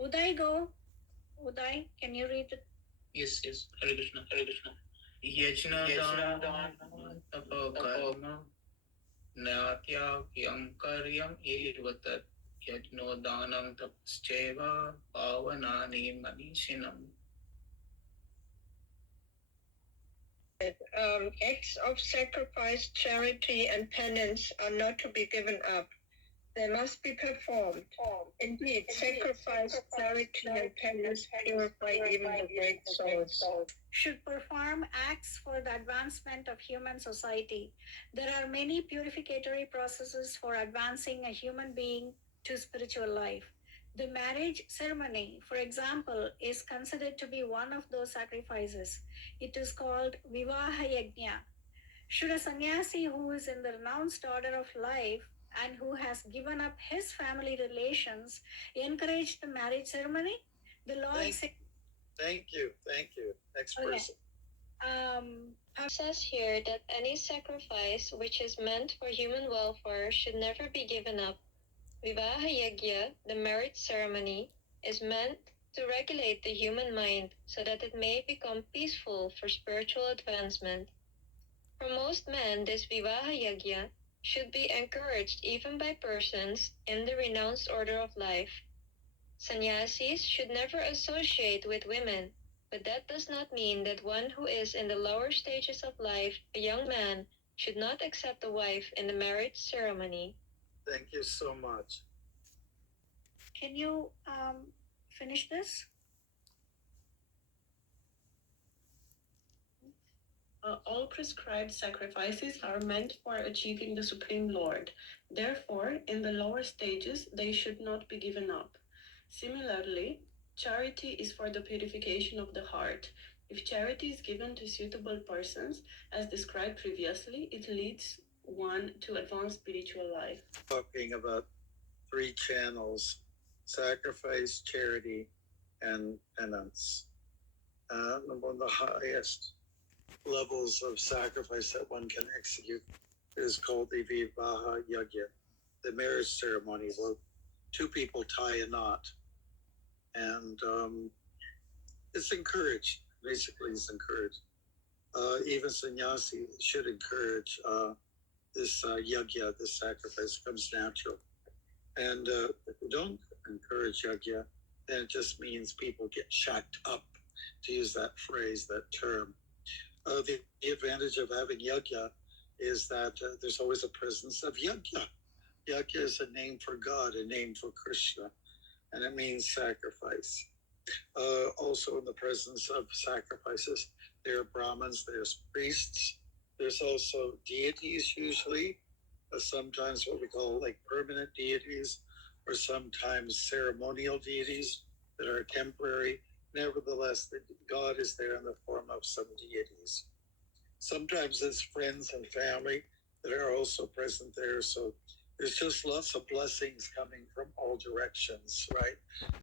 Uday, go. Uday, can you read it? Yes. Hare Krishna. Yajña-dāna-tapaḥ-karma tyājyaṁ kāryam evatat yajño dānaṁ caiva pāvanāni manīṣiṇām. Acts of sacrifice, charity, and penance are not to be given up. They must be performed. Indeed, sacrifice, charity, and penance purify even the great souls. Should perform acts for the advancement of human society. There are many purificatory processes for advancing a human being to spiritual life. The marriage ceremony, for example, is considered to be one of those sacrifices. It is called yajña. Should a sannyasi who is in the renounced order of life and who has given up his family relations encourage the marriage ceremony? The Lord says. Thank you. Next person. It says here that any sacrifice which is meant for human welfare should never be given up. Yajña, the marriage ceremony, is meant to regulate the human mind so that it may become peaceful for spiritual advancement. For most men, this yajña should be encouraged even by persons in the renounced order of life. Sannyasis should never associate with women, but that does not mean that one who is in the lower stages of life, a young man, should not accept a wife in the marriage ceremony. Thank you so much. Can you finish this? All prescribed sacrifices are meant for achieving the Supreme Lord. Therefore, in the lower stages, they should not be given up. Similarly, charity is for the purification of the heart. If charity is given to suitable persons, as described previously, it leads one to advanced spiritual life. Talking about 3 channels: sacrifice, charity, and penance. One of the highest levels of sacrifice that one can execute is called the yajña, the marriage ceremony, where 2 people tie a knot. And it's encouraged. Basically, it's encouraged. Even sannyasi should encourage this yajña, this sacrifice. Comes natural. And if we don't encourage yajña, then it just means people get shacked up, to use that phrase, that term. The advantage of having yajña is that there's always a presence of yajña. Yajña is a name for God, a name for Krishna, and it means sacrifice. Also in the presence of sacrifices, there are Brahmins, there's priests, there's also deities usually, sometimes what we call like permanent deities, or sometimes ceremonial deities that are temporary. Nevertheless, God is there in the form of some deities. Sometimes it's friends and family that are also present there. So there's just lots of blessings coming from all directions, right?